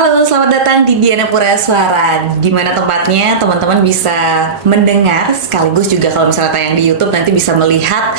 Halo, selamat datang di Diana Pura Suara. Di mana tempatnya teman-teman bisa mendengar sekaligus juga kalau misalnya tayang di YouTube nanti bisa melihat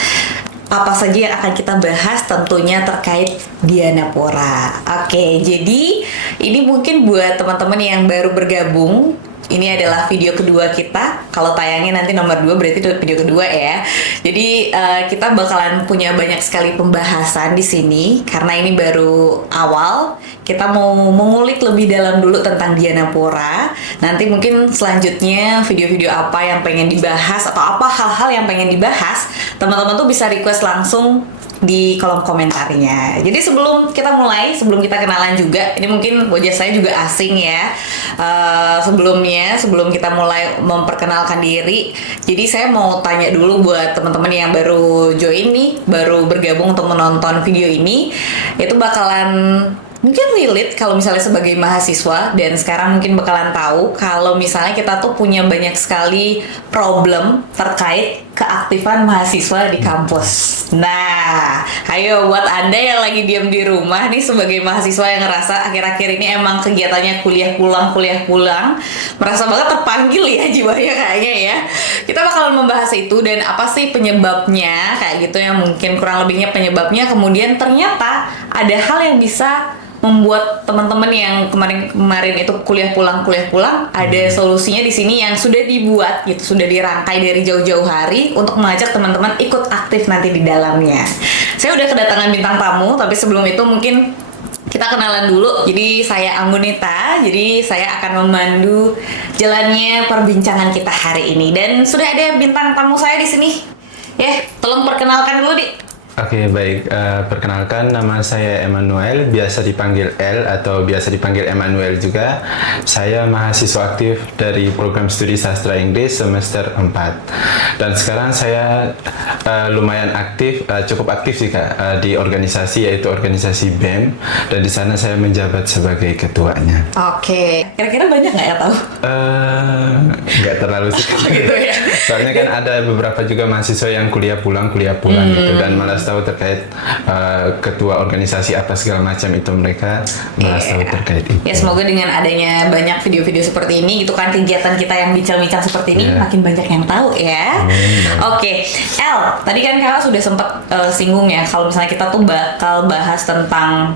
apa saja yang akan kita bahas tentunya terkait Diana Pura. Oke, jadi ini mungkin buat teman-teman yang baru bergabung. Ini adalah video kedua kita. Kalau tayangnya nanti nomor 2 berarti itu video kedua ya. Jadi kita bakalan punya banyak sekali pembahasan di sini karena ini baru awal. Kita mau mengulik lebih dalam dulu tentang Diana Pura. Nanti mungkin selanjutnya video-video apa yang pengen dibahas atau apa hal-hal yang pengen dibahas, teman-teman tuh bisa request langsung di kolom komentarnya. Jadi sebelum kita mulai, sebelum kita kenalan juga, ini mungkin wajah saya juga asing ya. Sebelum kita mulai memperkenalkan diri, jadi saya mau tanya dulu buat teman-teman yang baru join nih, baru bergabung untuk menonton video ini, itu bakalan mungkin relate kalau misalnya sebagai mahasiswa dan sekarang mungkin bakalan tahu kalau misalnya kita tuh punya banyak sekali problem terkait keaktifan mahasiswa di kampus. Nah, ayo buat Anda yang lagi diam di rumah nih sebagai mahasiswa yang ngerasa akhir-akhir ini emang kegiatannya kuliah pulang, merasa banget terpanggil ya jiwanya kayaknya ya. Kita bakalan membahas itu dan apa sih penyebabnya kayak gitu yang mungkin kurang lebihnya penyebabnya, kemudian ternyata ada hal yang bisa membuat teman-teman yang kemarin itu kuliah pulang ada solusinya di sini yang sudah dibuat gitu, sudah dirangkai dari jauh-jauh hari untuk mengajak teman-teman ikut aktif nanti di dalamnya. Saya udah kedatangan bintang tamu, tapi sebelum itu mungkin kita kenalan dulu. Jadi saya Anggunita, jadi saya akan memandu jalannya perbincangan kita hari ini dan sudah ada bintang tamu saya di sini. Ya, tolong perkenalkan dulu, Dik. Oke, baik. Perkenalkan, nama saya Emmanuel, biasa dipanggil L atau biasa dipanggil Emmanuel juga. Saya mahasiswa aktif dari program studi sastra Inggris semester 4. Dan sekarang saya lumayan aktif, cukup aktif sih Kak, di organisasi yaitu organisasi BEM, dan di sana saya menjabat sebagai ketuanya. Oke, kira-kira banyak nggak ya tahu? Nggak terlalu sih. Gitu ya. Soalnya kan ada beberapa juga mahasiswa yang kuliah pulang gitu, dan malas tahu terkait ketua organisasi apa segala macam itu, mereka malas tahu terkait itu. Ya semoga dengan adanya banyak video-video seperti ini gitu kan, kegiatan kita yang bincang-bincang seperti ini makin banyak yang tahu ya. Oke, El, tadi kan kakak sudah sempat singgung ya kalau misalnya kita tuh bakal bahas tentang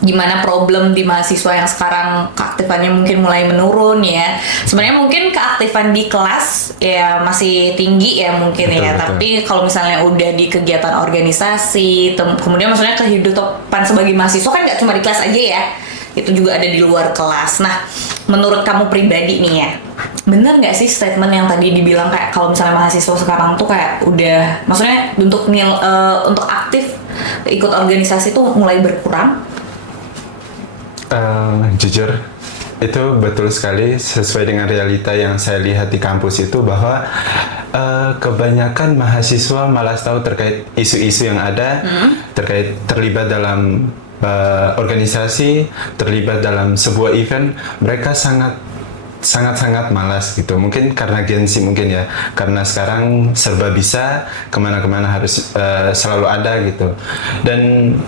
gimana problem di mahasiswa yang sekarang keaktifannya mungkin mulai menurun ya. Sebenarnya mungkin keaktifan di kelas ya masih tinggi ya mungkin betul. Tapi kalau misalnya udah di kegiatan organisasi, kemudian maksudnya kehidupan sebagai mahasiswa kan nggak cuma di kelas aja ya, itu juga ada di luar kelas. Nah, menurut kamu pribadi nih ya, bener nggak sih statement yang tadi dibilang kayak kalau misalnya mahasiswa sekarang tuh kayak udah, maksudnya untuk aktif ikut organisasi tuh mulai berkurang? Jujur itu betul sekali, sesuai dengan realita yang saya lihat di kampus itu, bahwa kebanyakan mahasiswa malas tahu terkait isu-isu yang ada, terkait terlibat dalam organisasi, terlibat dalam sebuah event. Mereka sangat malas gitu, mungkin karena gengsi mungkin ya, karena sekarang serba bisa, kemana-kemana harus selalu ada gitu, dan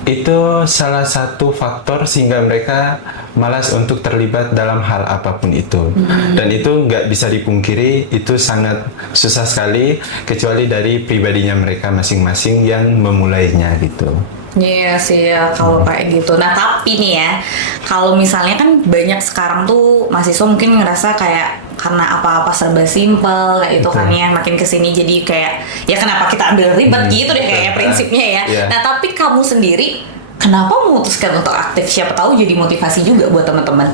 itu salah satu faktor sehingga mereka malas untuk terlibat dalam hal apapun itu. Dan itu nggak bisa dipungkiri, itu sangat susah sekali kecuali dari pribadinya mereka masing-masing yang memulainya gitu. Iya sih ya kalau kayak gitu. Nah tapi nih ya, kalau misalnya kan banyak sekarang tuh mahasiswa mungkin ngerasa kayak karena apa-apa serba simpel kayak itu kan ya, makin kesini jadi kayak ya kenapa kita ambil ribet gitu deh kayaknya prinsipnya ya. Nah tapi kamu sendiri kenapa memutuskan untuk aktif? Siapa tahu jadi motivasi juga buat teman-teman.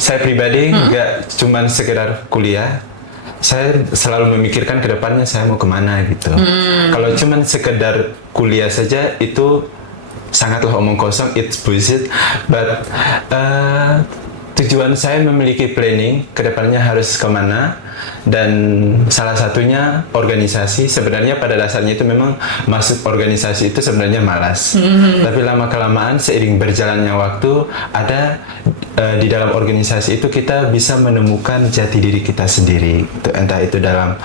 Saya pribadi nggak cuman sekedar kuliah. Saya selalu memikirkan ke depannya saya mau kemana gitu. Kalau cuman sekedar kuliah saja itu sangatlah omong kosong, it's bullshit. But tujuan saya memiliki planning ke depannya harus kemana, dan salah satunya organisasi. Sebenarnya pada dasarnya itu memang masuk organisasi itu sebenarnya malas. Tapi lama kelamaan seiring berjalannya waktu ada di dalam organisasi itu kita bisa menemukan jati diri kita sendiri. Entah itu dalam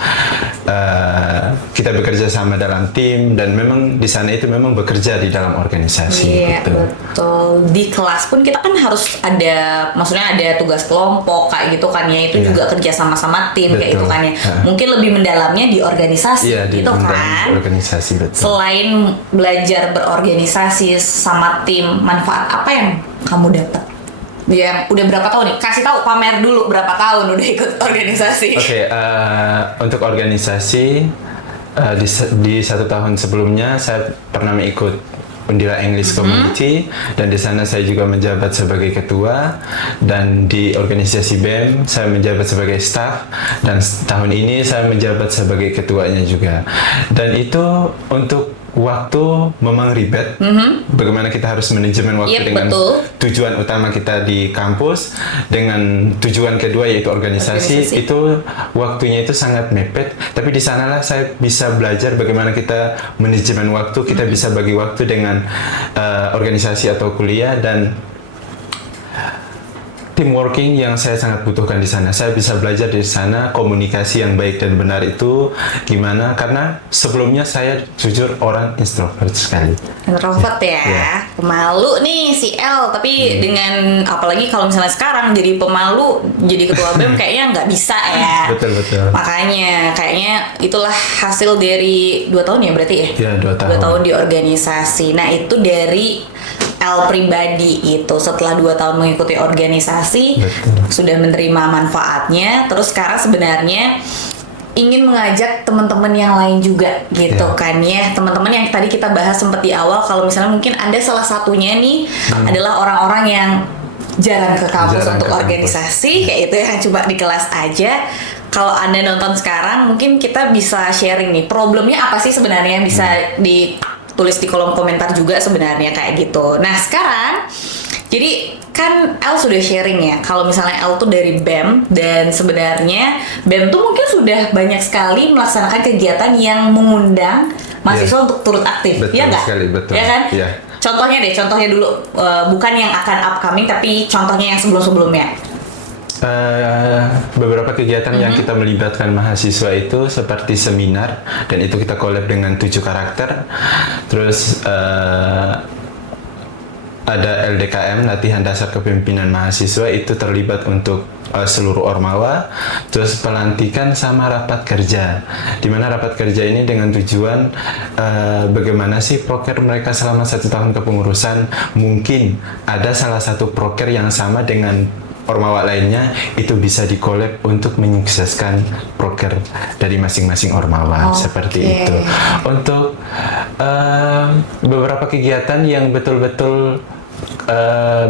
kita bekerja sama dalam tim, dan memang di sana itu memang bekerja di dalam organisasi. Iya, gitu. betul. Di kelas pun kita kan harus ada, maksudnya ada tugas kelompok kayak gitu kan ya. Itu Iya. juga kerja sama-sama tim kayak Betul. gitu kan ya. Ha. Mungkin lebih mendalamnya di organisasi Iya, di gitu dalam kan. organisasi, betul. Selain belajar berorganisasi sama tim, manfaat apa yang kamu dapat? Yang udah berapa tahun nih? Kasih tahu, pamer dulu berapa tahun udah ikut organisasi. Oke, untuk organisasi di 1 tahun sebelumnya saya pernah mengikut Undira English Community, dan di sana saya juga menjabat sebagai ketua, dan di organisasi BEM saya menjabat sebagai staff, dan tahun ini saya menjabat sebagai ketuanya juga. Dan itu untuk waktu memang ribet. Bagaimana kita harus manajemen waktu Yep, dengan betul. tujuan utama kita di kampus dengan tujuan kedua yaitu organisasi. Itu waktunya itu sangat mepet, tapi di sanalah saya bisa belajar bagaimana kita manajemen waktu, kita bisa bagi waktu dengan organisasi atau kuliah, dan team working yang saya sangat butuhkan di sana. Saya bisa belajar di sana komunikasi yang baik dan benar itu gimana, karena sebelumnya saya jujur orang introvert sekali. Introvert ya, Iya. pemalu nih si L, tapi dengan apalagi kalau misalnya sekarang jadi pemalu, jadi ketua BEM kayaknya nggak bisa ya. Betul. Makanya kayaknya itulah hasil dari 2 tahun ya berarti ya? Ya, 2 tahun. 2 tahun di organisasi. Nah itu dari L pribadi itu setelah 2 tahun mengikuti organisasi, Betul. sudah menerima manfaatnya, terus sekarang sebenarnya ingin mengajak teman-teman yang lain juga gitu Ya. kan ya, teman-teman yang tadi kita bahas sempat di awal, kalau misalnya mungkin Anda salah satunya nih adalah orang-orang yang jarang ke kampus Jarang untuk ke kampus. organisasi kayak itu, yang cuma di kelas aja. Kalau Anda nonton sekarang, mungkin kita bisa sharing nih problemnya apa sih sebenarnya, bisa ditulis di kolom komentar juga sebenarnya kayak gitu. Nah sekarang jadi kan El sudah sharing ya, kalau misalnya El tuh dari BEM, dan sebenarnya BEM tuh mungkin sudah banyak sekali melaksanakan kegiatan yang mengundang mahasiswa untuk turut aktif, Betul ya nggak? sekali, betul. Ya kan? Iya. Contohnya dulu, bukan yang akan upcoming, tapi contohnya yang sebelum-sebelumnya. Beberapa kegiatan yang kita melibatkan mahasiswa itu seperti seminar, dan itu kita collab dengan 7 karakter. Terus ada LDKM, latihan dasar kepemimpinan mahasiswa, itu terlibat untuk seluruh ormawa. Terus pelantikan sama rapat kerja, dimana rapat kerja ini dengan tujuan bagaimana sih proker mereka selama 1 tahun kepengurusan. Mungkin ada salah satu proker yang sama dengan ormawa lainnya, itu bisa di-collab untuk menyukseskan proker dari masing-masing ormawa. Seperti itu. Untuk beberapa kegiatan yang betul-betul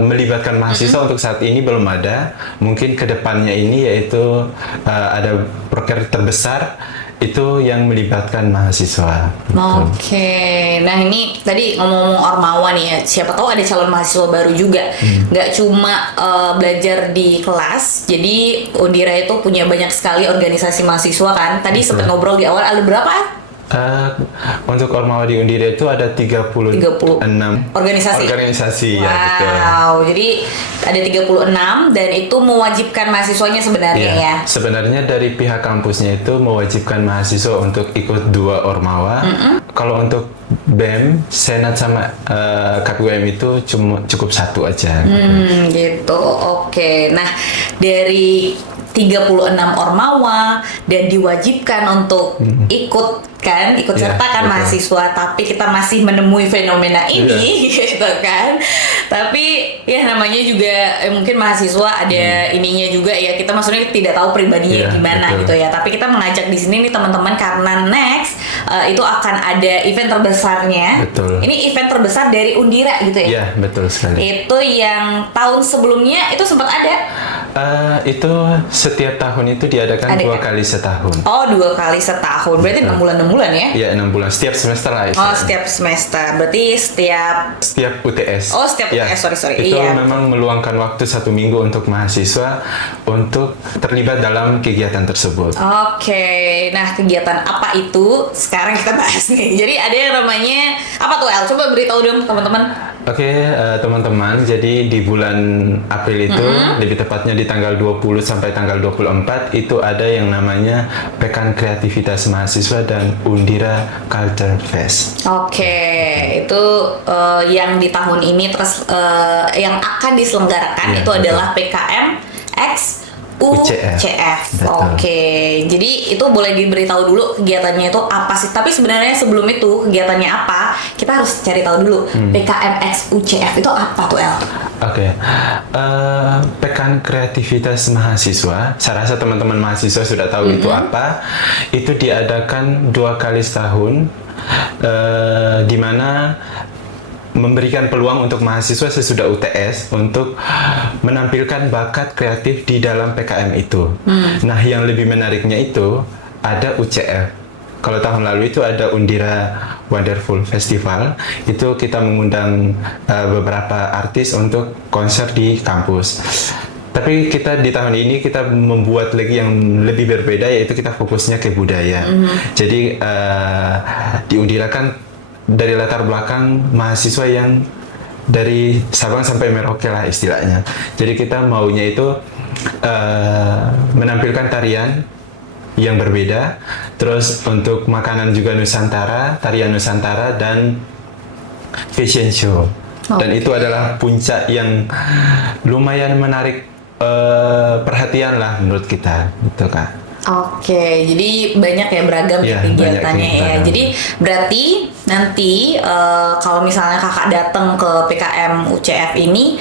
melibatkan mahasiswa untuk saat ini belum ada. Mungkin kedepannya ini yaitu ada proker terbesar itu yang melibatkan mahasiswa. Oke, nah ini tadi ngomong-ngomong ormawa nih ya, siapa tahu ada calon mahasiswa baru juga. Nggak cuma belajar di kelas, jadi Undira itu punya banyak sekali organisasi mahasiswa kan. Tadi sempat ngobrol di awal, ada berapa? Untuk ormawa di Undira itu ada 36 organisasi. Ya, betul. Wow, jadi ada 36 dan itu mewajibkan mahasiswanya sebenarnya ya. Sebenarnya dari pihak kampusnya itu mewajibkan mahasiswa untuk ikut 2 ormawa. Kalau untuk BEM, Senat sama KPUM itu cukup 1 aja. Gitu. Oke. Nah, dari 36 ormawa dan diwajibkan untuk ikut Iya, serta kan betul. mahasiswa, tapi kita masih menemui fenomena ini gitu kan. Tapi ya namanya juga mungkin mahasiswa ada ininya juga ya, kita maksudnya tidak tahu pribadinya Iya, gimana betul. gitu ya. Tapi kita mengajak di sini nih teman-teman karena next itu akan ada event terbesarnya. Betul. Ini event terbesar dari Undira gitu ya. Iya, betul sekali. Itu yang tahun sebelumnya itu sempat ada. Itu setiap tahun itu diadakan Ada 2 kan? kali setahun. Oh, 2 kali setahun. Berarti 6 bulan ya? Iya, 6 bulan. Setiap semester lah. Oh, istilahnya. setiap semester. Berarti setiap UTS. Oh, setiap Ya, UTS, sorry. Itu Iya. memang meluangkan waktu 1 minggu untuk mahasiswa untuk terlibat dalam kegiatan tersebut. Oke. Nah, kegiatan apa itu? Sekarang kita bahas nih. Jadi ada yang namanya apa tuh El? Coba beritahu dong teman-teman. Oke, teman-teman, jadi di bulan April itu, lebih tepatnya di tanggal 20 sampai tanggal 24, itu ada yang namanya Pekan Kreativitas Mahasiswa dan Undira Culture Fest. Oke, itu yang di tahun ini terus yang akan diselenggarakan Iya, itu betul. adalah PKM X UCF. Betul. Oke, jadi itu boleh diberitahu dulu kegiatannya itu apa sih? Tapi sebenarnya sebelum itu kegiatannya apa, kita harus cari tahu dulu. PKM X UCF itu apa tuh, El? Oke, Pekan Kreativitas Mahasiswa, saya rasa teman-teman mahasiswa sudah tahu itu apa. Itu diadakan 2 kali setahun, di mana memberikan peluang untuk mahasiswa sesudah UTS untuk menampilkan bakat kreatif di dalam PKM itu. Nah, yang lebih menariknya itu ada UCF. Kalau tahun lalu itu ada Undira Wonderful Festival, itu kita mengundang beberapa artis untuk konser di kampus. Tapi kita di tahun ini kita membuat lagi yang lebih berbeda, yaitu kita fokusnya ke budaya. Jadi di Undira kan dari latar belakang mahasiswa yang dari Sabang sampai Merauke lah istilahnya. Jadi kita maunya itu menampilkan tarian yang berbeda, terus untuk makanan juga Nusantara, tarian Nusantara, dan fashion show. Dan itu adalah puncak yang lumayan menarik perhatian lah menurut kita, gitu Kak. Oke, jadi banyak ya beragam Iya, kegiatannya banyak ya. beragam. Jadi berarti nanti kalau misalnya kakak datang ke PKM UCF ini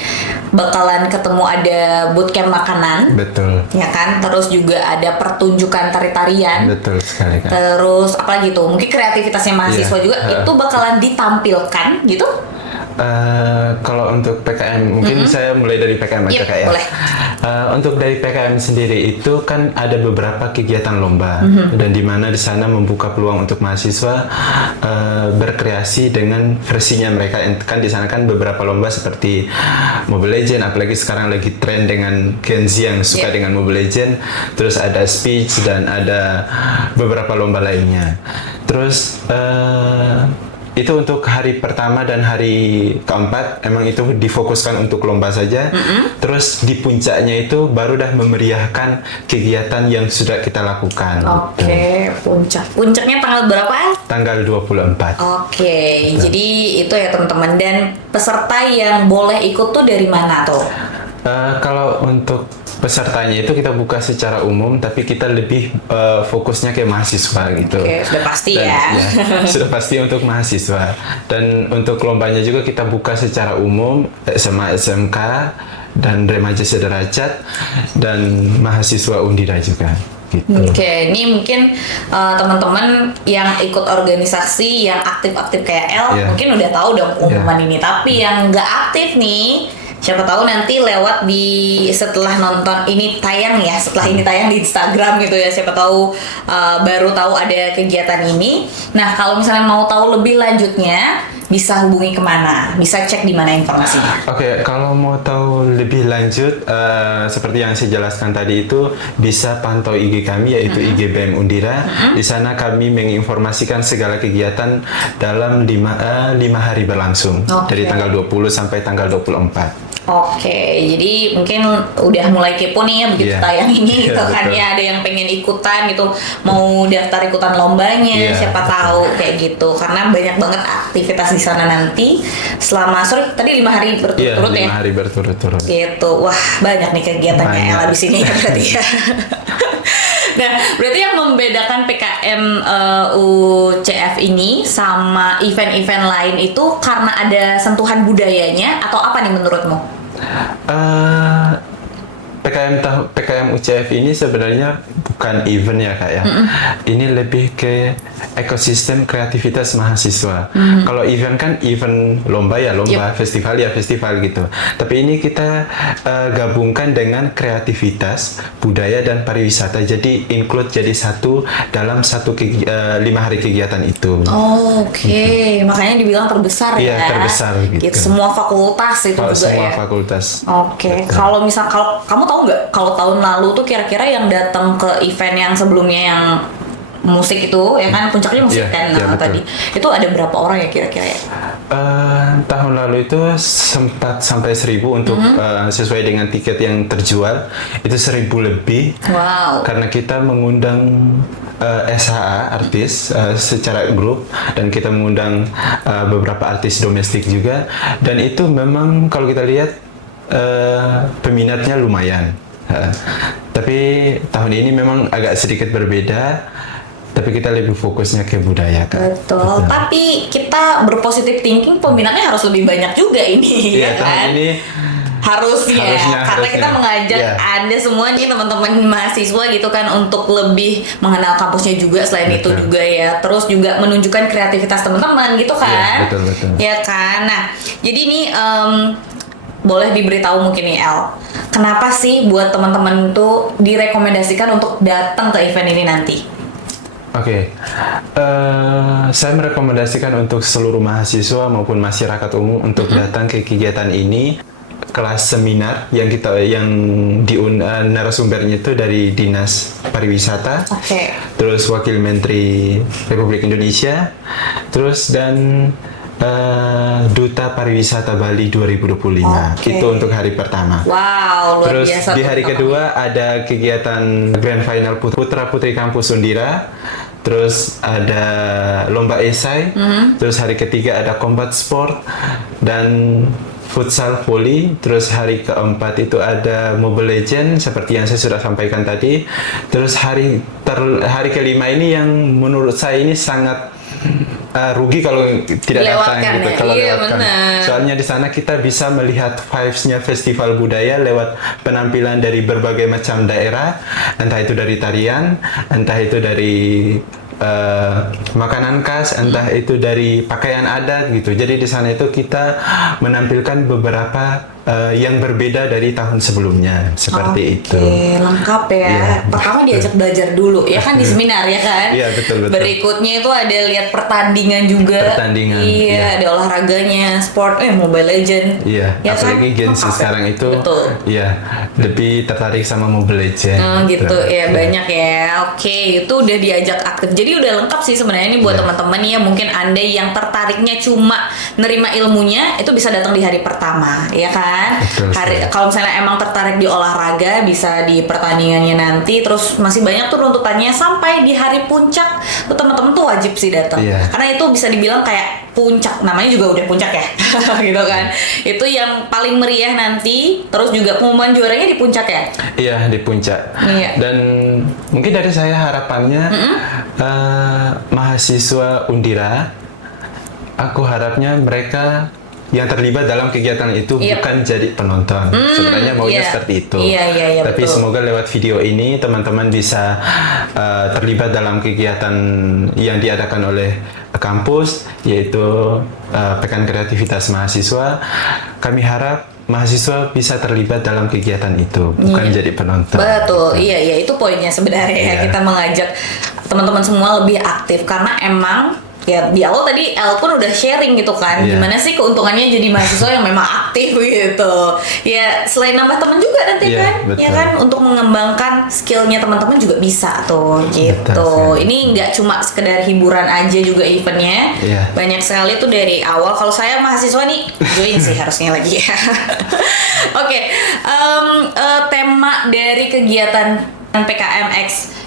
bakalan ketemu ada bootcamp makanan, Betul, ya kan? Terus juga ada pertunjukan tari-tarian. betul sekali Kak. Terus apa gitu? Mungkin kreativitasnya mahasiswa Iya, juga itu bakalan ditampilkan gitu. Kalau untuk PKM, mungkin saya mulai dari PKM aja Yep, Kak ya. boleh. Untuk dari PKM sendiri itu kan ada beberapa kegiatan lomba, dan di mana di sana membuka peluang untuk mahasiswa berkreasi dengan versinya mereka. Kan di sana kan beberapa lomba seperti Mobile Legend, apalagi sekarang lagi tren dengan Gen Z yang suka Yep. dengan Mobile Legend. Terus ada speech dan ada beberapa lomba lainnya. Terus itu untuk hari pertama dan hari keempat emang itu difokuskan untuk lomba saja. Terus di puncaknya itu baru dah memeriahkan kegiatan yang sudah kita lakukan. Oke, puncaknya tanggal berapa? Tanggal 24. Oke, jadi itu ya teman-teman. Dan peserta yang boleh ikut tuh dari mana tuh? Kalau untuk pesertanya itu kita buka secara umum, tapi kita lebih fokusnya ke mahasiswa gitu. Oke, sudah pasti Dan, ya. sudah pasti untuk mahasiswa. Dan untuk lombanya juga kita buka secara umum, SMA, SMK, dan remaja sederajat, dan mahasiswa Undira juga. Gitu. Oke, ini mungkin teman-teman yang ikut organisasi yang aktif-aktif kayak El Iya. mungkin udah tahu dong pengumuman ini. Tapi yang nggak aktif nih, siapa tahu nanti lewat di setelah nonton ini tayang ya, setelah ini tayang di Instagram gitu ya, siapa tahu baru tahu ada kegiatan ini. Nah, kalau misalnya mau tahu lebih lanjutnya bisa hubungi kemana? Bisa cek di mana informasinya? Oke, kalau mau tahu lebih lanjut, seperti yang saya jelaskan tadi itu bisa pantau IG kami, yaitu IG BEM Undira. Di sana kami menginformasikan segala kegiatan dalam 5 hari berlangsung, Oke. dari tanggal 20 sampai tanggal 24. Oke, jadi mungkin udah mulai kepo nih ya begitu Iya. tayang ini Iya, gitu kan betul. ya, ada yang pengen ikutan gitu, mau daftar ikutan lombanya, Iya, siapa betul. tahu kayak gitu, karena banyak banget aktivitas di sana nanti selama tadi 5 hari Iya, berturut-turut 5 ya. hari berturut-turut. Gitu, wah banyak nih kegiatannya Banyak. El di sini ya berarti ya. Nah, berarti yang membedakan PKM UCF ini sama event-event lain itu karena ada sentuhan budayanya atau apa nih menurutmu? PKM UCF ini sebenarnya bukan event ya Kak ya. Ini lebih ke ekosistem kreativitas mahasiswa. Kalau event kan event lomba ya lomba, festival ya festival gitu. Tapi ini kita gabungkan dengan kreativitas, budaya dan pariwisata. Jadi include jadi satu dalam 5 hari kegiatan itu. Oh, oke. Makanya dibilang terbesar Iya, ya. terbesar gitu. Semua fakultas itu Kalau juga semua ya. fakultas. Oke, kalau kamu tahu nggak kalau tahun lalu tuh kira-kira yang datang ke event yang sebelumnya yang musik itu ya kan, puncaknya musik Iya, kan iya, betul. tadi. Itu ada berapa orang ya kira-kira ya? Tahun lalu itu sempat sampai 1.000 untuk sesuai dengan tiket yang terjual itu 1.000 lebih. Wow. Karena kita mengundang SHA artis secara grup, dan kita mengundang beberapa artis domestik juga, dan itu memang kalau kita lihat peminatnya lumayan. Tapi tahun ini memang agak sedikit berbeda. Tapi kita lebih fokusnya ke budaya kan. Betul. Tapi kita berpositif thinking, peminatnya harus lebih banyak juga ini, Iya, ya tahun kan? ini Harusnya, karena kita mengajak Iya. Anda semua nih teman-teman mahasiswa gitu kan untuk lebih mengenal kampusnya juga, selain itu Betul. juga ya. Terus juga menunjukkan kreativitas teman-teman gitu kan. Iya, betul. Ya kan. Nah, jadi nih boleh diberitahu mungkin nih El, kenapa sih buat teman-teman tuh direkomendasikan untuk datang ke event ini nanti? Oke, saya merekomendasikan untuk seluruh mahasiswa maupun masyarakat umum untuk datang ke kegiatan ini. Kelas seminar yang narasumbernya itu dari Dinas Pariwisata, Oke. terus Wakil Menteri Republik Indonesia, terus dan Duta Pariwisata Bali 2025. Oke. Itu untuk hari pertama. Wow, luar Terus biasa. di hari tuh kedua ada kegiatan Grand Final Putra Putri Kampus Undira. Terus ada lomba esai. Terus hari ketiga ada combat sport dan futsal volley. Terus hari keempat itu ada Mobile Legend seperti yang saya sudah sampaikan tadi. Terus hari kelima ini yang menurut saya ini sangat rugi kalau tidak datang Lewatkan gitu, ya? kalau Iya, lewatkan. benar. Soalnya di sana kita bisa melihat vibes-nya festival budaya lewat penampilan dari berbagai macam daerah, entah itu dari tarian, entah itu dari makanan khas, entah itu dari pakaian adat gitu. Jadi di sana itu kita menampilkan beberapa yang berbeda dari tahun sebelumnya, seperti itu. Oke, lengkap ya. Iya. Pertama diajak belajar dulu, ya kan di seminar ya kan. Iya, betul. Berikutnya itu ada lihat pertandingan juga. Pertandingan, Iya, iya. ada olahraganya, sport, Mobile Legend. Iya, Ya apalagi kan? Gen Z Lengkap ya? sekarang itu, Betul. iya, lebih tertarik sama Mobile Legend. Gitu ya, banyak ya. Oke, itu udah diajak aktif. Jadi udah lengkap sih sebenarnya ini buat Iya. teman-teman ya. Mungkin Anda yang tertariknya cuma nerima ilmunya, itu bisa datang di hari pertama, ya kan? Betul Kalau misalnya emang tertarik di olahraga, bisa di pertandingannya nanti. Terus masih banyak tuh runtutannya sampai di hari puncak. Tuh teman-teman tuh wajib sih datang. Iya. Karena itu bisa dibilang kayak puncak, namanya juga udah puncak ya. Gitu kan. Itu yang paling meriah nanti. Terus juga pengumuman juaranya di puncak ya. Iya, di puncak. Iya. Dan mungkin dari saya harapannya mahasiswa Undira, aku harapnya mereka yang terlibat dalam kegiatan itu Yep. bukan jadi penonton. Sebenarnya maunya iya. seperti itu. Iya, Tapi betul. semoga lewat video ini teman-teman bisa terlibat dalam kegiatan yang diadakan oleh kampus, yaitu Pekan Kreativitas Mahasiswa. Kami harap mahasiswa bisa terlibat dalam kegiatan itu, bukan jadi penonton. Betul, iya itu poinnya sebenarnya ya. Iya. Kita mengajak teman-teman semua lebih aktif karena emang ya di awal tadi El pun udah sharing gitu kan, Iya. gimana sih keuntungannya jadi mahasiswa yang memang aktif gitu. Ya selain nambah teman juga nanti Iya, kan, betul. ya kan untuk mengembangkan skillnya teman-teman juga bisa tuh gitu. sekali. Ini nggak cuma sekedar hiburan aja juga eventnya, Iya. banyak sekali tuh dari awal. Kalau saya mahasiswa nih join sih harusnya lagi ya. Oke, tema dari kegiatan PKMX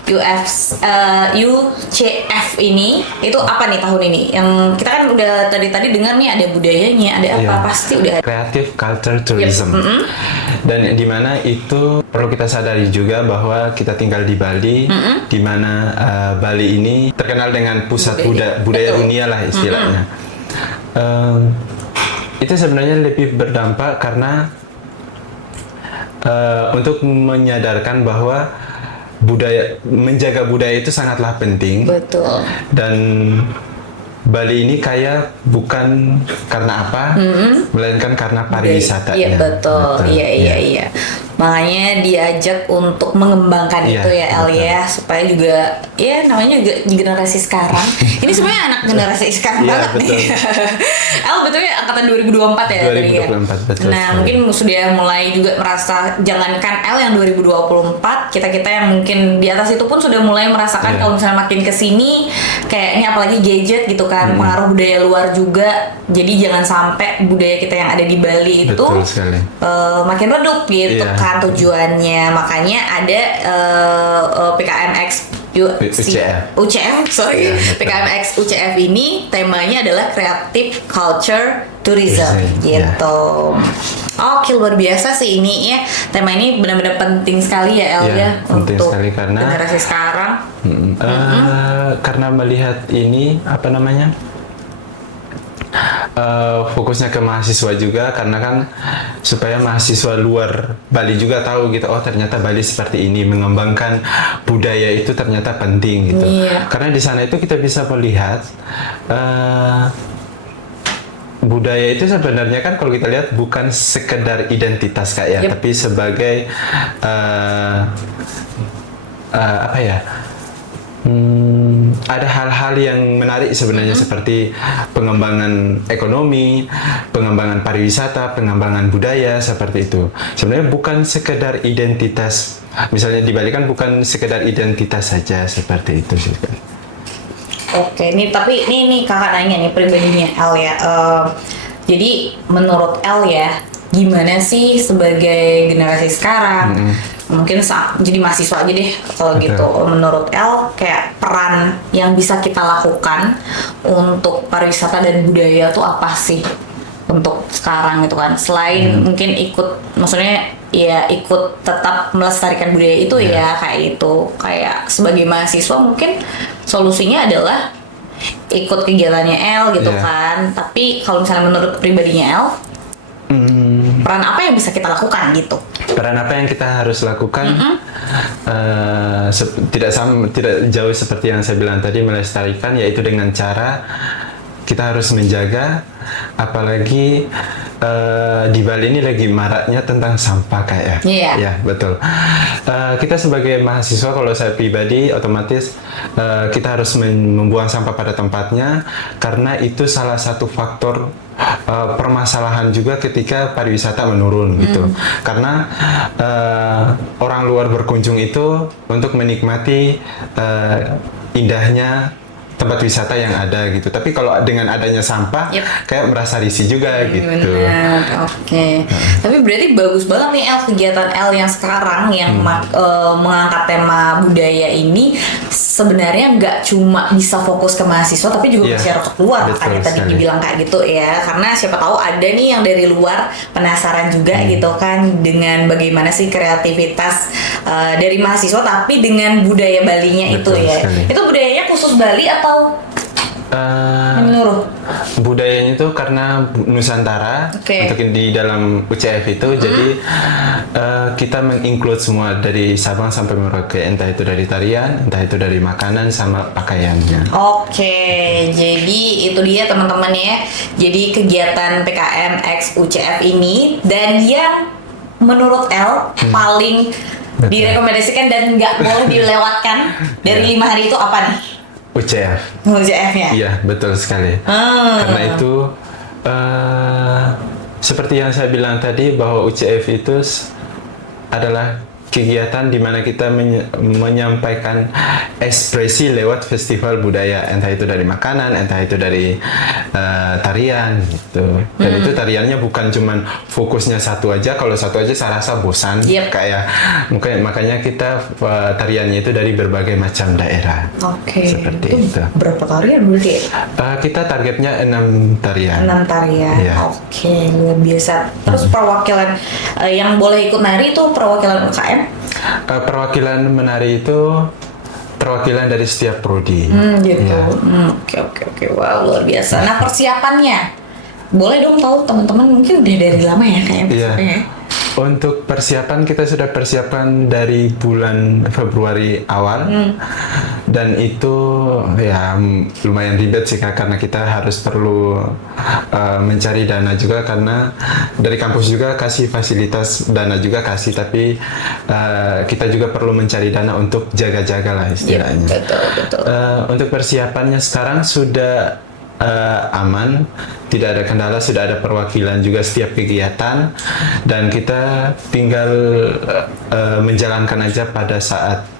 UCF ini itu apa nih tahun ini? Yang kita kan udah tadi dengar nih ada budayanya, ada apa Iya. pasti udah ada. Creative Culture Tourism. Dan di mana itu perlu kita sadari juga bahwa kita tinggal di Bali, di mana Bali ini terkenal dengan pusat budaya Betul. dunia lah istilahnya. Itu sebenarnya lebih berdampak karena untuk menyadarkan bahwa menjaga budaya itu sangatlah penting. Betul. Dan Bali ini kaya bukan karena apa, melainkan karena pariwisatanya. Iya betul. Betul. Iya. Makanya diajak untuk mengembangkan Iya, itu ya El betul. ya, supaya juga ya namanya juga generasi sekarang. Ini sebenarnya anak generasi sekarang Iya, banget nih. betul. El betulnya angkatan 2024 ya tadi ya. 2024, betul Nah, sekali. mungkin sudah mulai juga merasa, jangankan El yang 2024, kita-kita yang mungkin di atas itu pun sudah mulai merasakan Iya. kalau misalnya makin kesini kayaknya apalagi gadget gitu kan, pengaruh budaya luar juga. Jadi jangan sampai budaya kita yang ada di Bali itu Betul sekali. makin redup gitu Iya. kan tujuannya. Makanya ada PKMX UCF, sorry, Iya, betul. PKMX UCF ini temanya adalah Creative Culture Tourism Iya. gitu. Oke, luar biasa sih ini ya. Tema ini benar-benar penting sekali ya El Iya, ya penting untuk sekali karena generasi sekarang. Karena melihat ini apa namanya, fokusnya ke mahasiswa juga, karena kan supaya mahasiswa luar Bali juga tahu gitu, oh ternyata Bali seperti ini, mengembangkan budaya itu ternyata penting gitu. Iya. Karena di sana itu kita bisa melihat budaya itu sebenarnya kan kalau kita lihat bukan sekedar identitas Kak ya, Yep. tapi sebagai apa ya? Ada hal-hal yang menarik sebenarnya seperti pengembangan ekonomi, pengembangan pariwisata, pengembangan budaya seperti itu. Sebenarnya bukan sekedar identitas. Misalnya di Bali kan bukan sekedar identitas saja seperti itu juga. Oke, nih tapi nih kakak nanya nih pribadinya El ya. Jadi menurut El ya, gimana sih sebagai generasi sekarang? Mungkin jadi mahasiswa aja deh kalau Betul. gitu. Menurut El kayak peran yang bisa kita lakukan untuk pariwisata dan budaya tuh apa sih untuk sekarang gitu kan? Selain mungkin ikut, maksudnya ya ikut tetap melestarikan budaya itu ya kayak itu. Kayak sebagai mahasiswa mungkin solusinya adalah ikut kegiatannya El gitu Iya. kan. Tapi kalau misalnya menurut pribadinya El, peran apa yang bisa kita lakukan gitu? Peran apa yang kita harus lakukan? Tidak jauh seperti yang saya bilang tadi, melestarikan, yaitu dengan cara kita harus menjaga, apalagi di Bali ini lagi maraknya tentang sampah kayak Iya. ya betul. Kita sebagai mahasiswa, kalau saya pribadi otomatis kita harus membuang sampah pada tempatnya, karena itu salah satu faktor permasalahan juga ketika pariwisata menurun gitu. Karena orang luar berkunjung itu untuk menikmati indahnya tempat wisata yang ada gitu. Tapi kalau dengan adanya sampah, Yep. kayak merasa risih juga gitu. Benar, oke. Tapi berarti bagus banget nih El, kegiatan El yang sekarang yang mengangkat tema budaya ini sebenarnya nggak cuma bisa fokus ke mahasiswa tapi juga Iya, ke masyarakat luar. betul Makanya tadi sekali. dibilang kayak gitu ya, karena siapa tahu ada nih yang dari luar penasaran juga gitu kan dengan bagaimana sih kreativitas dari mahasiswa tapi dengan budaya Balinya itu Betul ya. sekali. Itu budayanya khusus Bali atau menyeluruh? Budayanya itu karena Nusantara, Oke. untuk di dalam UCF itu, jadi kita menginclude semua dari Sabang sampai Merauke, entah itu dari tarian, entah itu dari makanan sama pakaiannya. Oke, jadi itu dia teman-teman ya. Jadi kegiatan PKM X UCF ini, dan yang menurut El paling Betul. direkomendasikan dan nggak boleh dilewatkan dari 5 hari itu apa nih? UCF. UCF-nya. Iya, betul sekali. Karena itu seperti yang saya bilang tadi, bahwa UCF itu adalah kegiatan di mana kita menyampaikan ekspresi lewat festival budaya, entah itu dari makanan, entah itu dari tarian gitu. Dan itu tariannya bukan cuman fokusnya satu aja. Kalau satu aja saya rasa bosan. Yep. Kayak makanya kita tariannya itu dari berbagai macam daerah. Oke. Seperti itu. Berapa tarian berarti? Kita targetnya 6 tarian. 6 tarian. Iya. Oke, luar biasa. Terus perwakilan yang boleh ikut nari itu perwakilan UKM? Perwakilan menari itu perwakilan dari setiap prodi. Gitu. Iya. Oke. Wah, luar biasa. Nah, persiapannya boleh dong tahu teman-teman, mungkin udah dari lama ya kayak Iya. persiapannya. Untuk persiapan kita sudah persiapan dari bulan Februari awal dan itu ya lumayan ribet sih Kak, karena kita harus perlu mencari dana juga karena dari kampus juga kasih fasilitas dana juga kasih, tapi kita juga perlu mencari dana untuk jaga-jaga lah istilahnya. Betul. Untuk persiapannya sekarang sudah aman, tidak ada kendala, sudah ada perwakilan juga setiap kegiatan dan kita tinggal menjalankan aja pada saat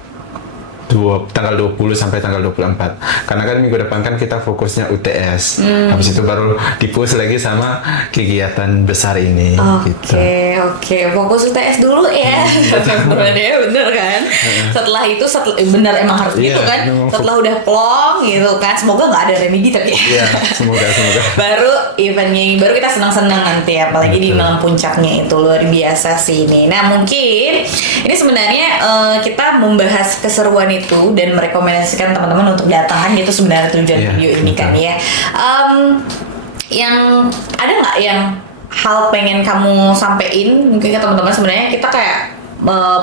tanggal 20 sampai tanggal 24 karena kan minggu depan kan kita fokusnya UTS, habis itu baru dipush lagi sama kegiatan besar ini. Oke, fokus UTS dulu ya. Bener kan? Setelah itu bener emang harus gitu kan. Setelah udah plong gitu kan, semoga nggak ada remedi tapi ya semoga baru eventnya, baru kita senang-senang nanti, apalagi di malam puncaknya itu luar biasa sih ini. Nah mungkin ini sebenarnya kita membahas keseruan itu dan merekomendasikan teman-teman untuk datang, gitu sebenarnya tujuan video ini kan ya. Yang ada nggak yang hal pengen kamu sampein mungkin ke teman-teman? Sebenarnya kita kayak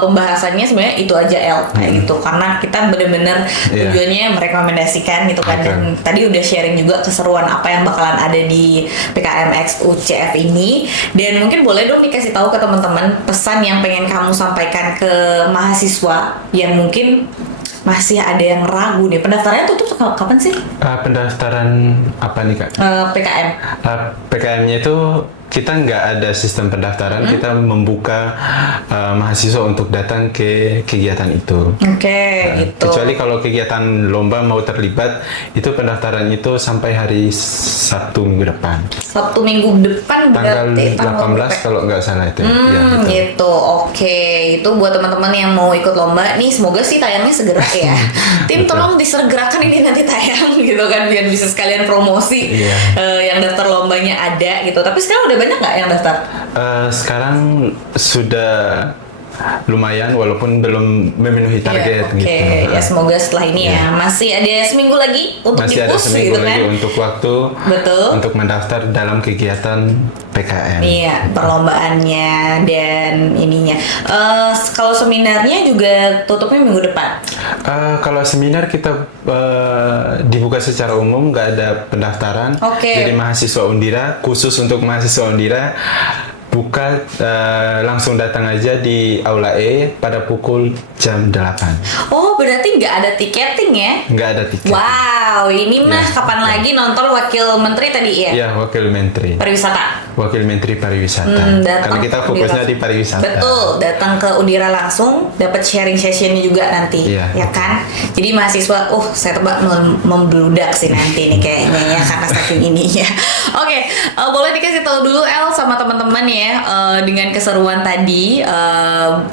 pembahasannya sebenarnya itu aja kayak gitu, karena kita benar-benar tujuannya merekomendasikan gitu kan. Dan tadi udah sharing juga keseruan apa yang bakalan ada di PKMX UCF ini, dan mungkin boleh dong dikasih tahu ke teman-teman pesan yang pengen kamu sampaikan ke mahasiswa yang mungkin masih ada yang ragu nih. Pendaftarannya tutup kapan sih? Pendaftaran apa nih Kak? PKM. PKM-nya itu kita nggak ada sistem pendaftaran, kita membuka mahasiswa untuk datang ke kegiatan itu. Gitu. Kecuali kalau kegiatan lomba mau terlibat, itu pendaftaran itu sampai hari Sabtu minggu depan. Sabtu minggu depan tanggal berarti 18 kalau nggak salah itu. Gitu. Itu buat teman-teman yang mau ikut lomba nih, semoga sih tayangnya segera ya. Tim tolong disegerakan ini nanti tayang gitu kan, biar bisa sekalian promosi yang daftar lombanya ada gitu. Tapi sekarang udah banyak nggak yang daftar? Sekarang sudah lumayan walaupun belum memenuhi target gitu. Ya semoga setelah ini ya masih ada seminggu lagi untuk masih ada seminggu gitu lagi kan? untuk waktu untuk mendaftar dalam kegiatan PKM. Perlombaannya dan ininya. Kalau seminarnya juga tutupnya minggu depan. Kalau seminar kita dibuka secara umum, nggak ada pendaftaran. Jadi mahasiswa Undira, khusus untuk mahasiswa Undira, buka langsung datang aja di Aula E pada pukul jam 8. Oh, berarti nggak ada tiketing ya? Nggak ada tiket. Wow, ini mah kapan lagi nonton Wakil Menteri tadi ya? Iya, Wakil Menteri Pariwisata. Wakil Menteri Pariwisata. Karena kita fokusnya di pariwisata. Betul, datang ke Undira langsung, dapat sharing sessionnya juga nanti, ya kan? Jadi mahasiswa, saya tebak membludak sih nanti nih kayaknya ya, karena saking ininya. Boleh dikasih tahu dulu sama teman-teman ya, dengan keseruan tadi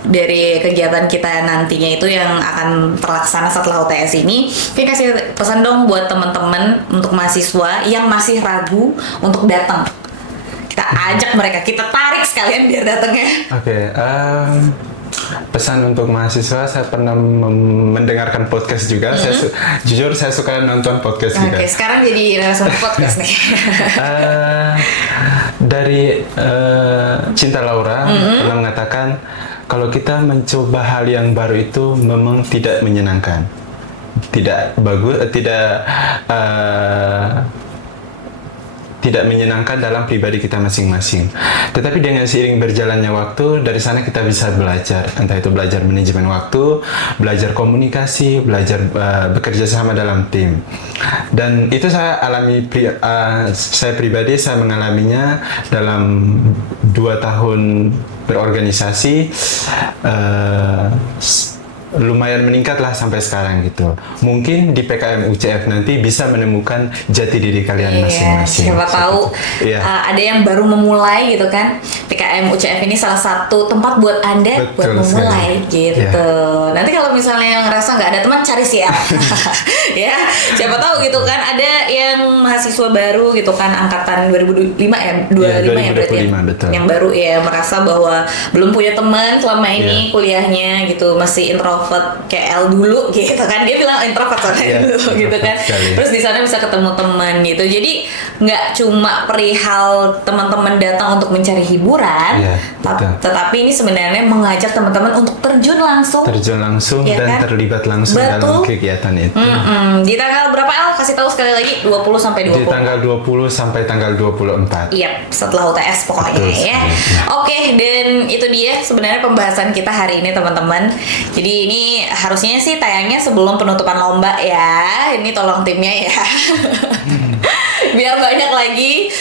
dari kegiatan kita nantinya itu yang akan terlaksana setelah UTS ini. Kasih pesan dong buat teman-teman untuk mahasiswa yang masih ragu untuk datang. Kita ajak mereka, kita tarik sekalian biar datangnya. Pesan untuk mahasiswa, saya pernah mendengarkan podcast juga. Jujur saya suka nonton podcast juga. Sekarang jadi narasumber podcast nih. Dari Cinta Laura pernah mengatakan kalau kita mencoba hal yang baru itu memang tidak menyenangkan, tidak bagus, tidak menyenangkan dalam pribadi kita masing-masing. Tetapi dengan seiring berjalannya waktu, dari sana kita bisa belajar. Entah itu belajar manajemen waktu, belajar komunikasi, belajar bekerja sama dalam tim. Dan itu saya alami, saya pribadi saya mengalaminya dalam 2 tahun berorganisasi. Lumayan meningkat lah sampai sekarang gitu. Mungkin di PKM UCF nanti bisa menemukan jati diri kalian masing-masing. Siapa tahu ada yang baru memulai gitu kan. PKM UCF ini salah satu tempat buat Anda buat memulai gitu. Nanti kalau misalnya ngerasa nggak ada teman, cari siapa. Ya, siapa tahu gitu kan ada yang mahasiswa baru gitu kan, angkatan 2005 ya, 25 ya berarti ya. Betul. Yang baru ya merasa bahwa belum punya teman selama ini kuliahnya gitu, masih introvert introvert kayak El dulu gitu kan, dia bilang introvert soalnya dulu gitu kan. Sekali. Terus di sana bisa ketemu teman gitu. Jadi nggak cuma perihal teman-teman datang untuk mencari hiburan, tetapi ini sebenarnya mengajak teman-teman untuk terjun langsung ya dan kan? terlibat langsung dalam kegiatan itu. Di tanggal berapa El? Kasih tahu sekali lagi, 20 sampai 20. Di tanggal 20 sampai tanggal 24. Iya, setelah UTS pokoknya. Betul, ya. Oke, dan itu dia sebenarnya pembahasan kita hari ini teman-teman. Jadi ini harusnya sih tayangnya sebelum penutupan lomba ya. Ini tolong timnya ya. Biar banyak lagi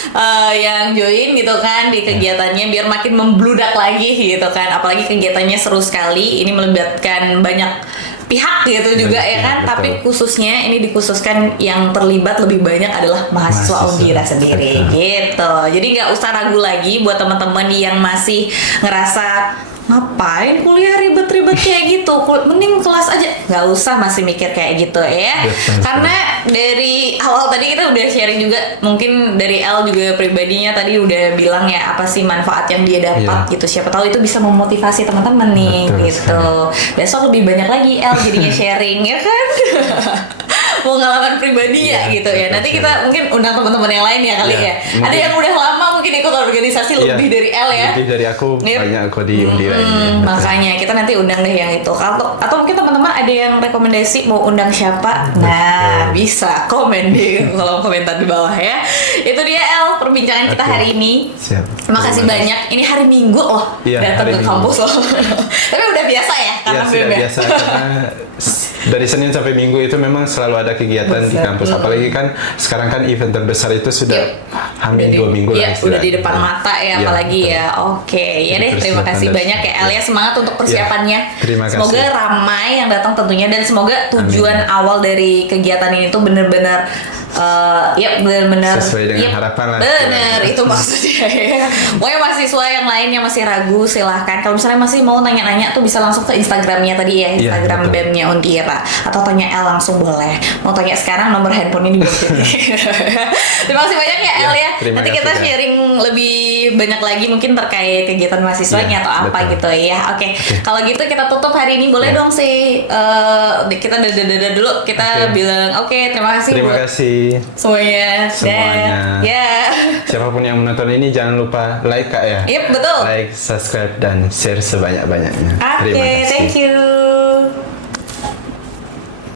yang join gitu kan di kegiatannya, biar makin membludak lagi gitu kan. Apalagi kegiatannya seru sekali. Ini melibatkan banyak pihak gitu juga ya kan, betul. tapi khususnya ini dikhususkan yang terlibat lebih banyak adalah mahasiswa Undira sendiri gitu. Jadi nggak usah ragu lagi buat teman-teman yang masih ngerasa ngapain kuliah ribet-ribet kayak gitu, mending kelas aja, nggak usah masih mikir kayak gitu ya. Karena dari awal tadi kita udah sharing juga, mungkin dari El juga pribadinya tadi udah bilang ya apa sih manfaat yang dia dapat gitu, siapa tahu itu bisa memotivasi teman-teman nih. Betul gitu. Besok lebih banyak lagi El jadinya sharing ya kan. Pengalaman pribadi ya gitu ya. Nanti kita mungkin undang teman-teman yang lain ya kali ya. Ada yang udah lama mungkin ikut organisasi lebih dari El ya. Lebih dari aku, banyak aku di Undira ini. Makanya kita nanti undang deh yang itu. Atau mungkin teman-teman ada yang rekomendasi mau undang siapa? Nah, bisa komen di kolom komentar di bawah ya. Itu dia El perbincangan kita hari ini. Siap. Terima kasih banyak. Ini hari Minggu loh. Datang ke kampus loh. Tapi udah biasa ya karena sudah biasa karena dari Senin sampai Minggu itu memang selalu ada kegiatan di kampus. Apalagi kan sekarang kan event terbesar itu sudah hampir 2 minggu lah. Udah di depan mata ya, apalagi ya. Oke, ya deh. Terima kasih banyak ya El ya, semangat untuk persiapannya. Terima kasih. Semoga ramai yang datang tentunya, dan semoga tujuan awal dari kegiatan ini tuh benar-benar benar-benar sesuai dengan harapan lah. Bener, itu maksudnya ya. Pokoknya mahasiswa yang lain yang masih ragu silahkan. Kalau misalnya masih mau nanya-nanya tuh bisa langsung ke Instagramnya tadi ya, Instagram BEM-nya Undira, atau tanya El langsung boleh. Mau tanya sekarang nomor handphonenya di bawah. Terima kasih banyak ya El ya. Nanti kita sharing lebih banyak lagi mungkin terkait kegiatan mahasiswanya atau apa gitu ya. Oke. Kalau gitu kita tutup hari ini, boleh dong sih kita dadah dulu, kita bilang terima kasih. Terima kasih Semuanya. Ya. Siapapun yang menonton ini jangan lupa like Kak ya. Yep, betul. Like, subscribe dan share sebanyak-banyaknya. Oke, thank you.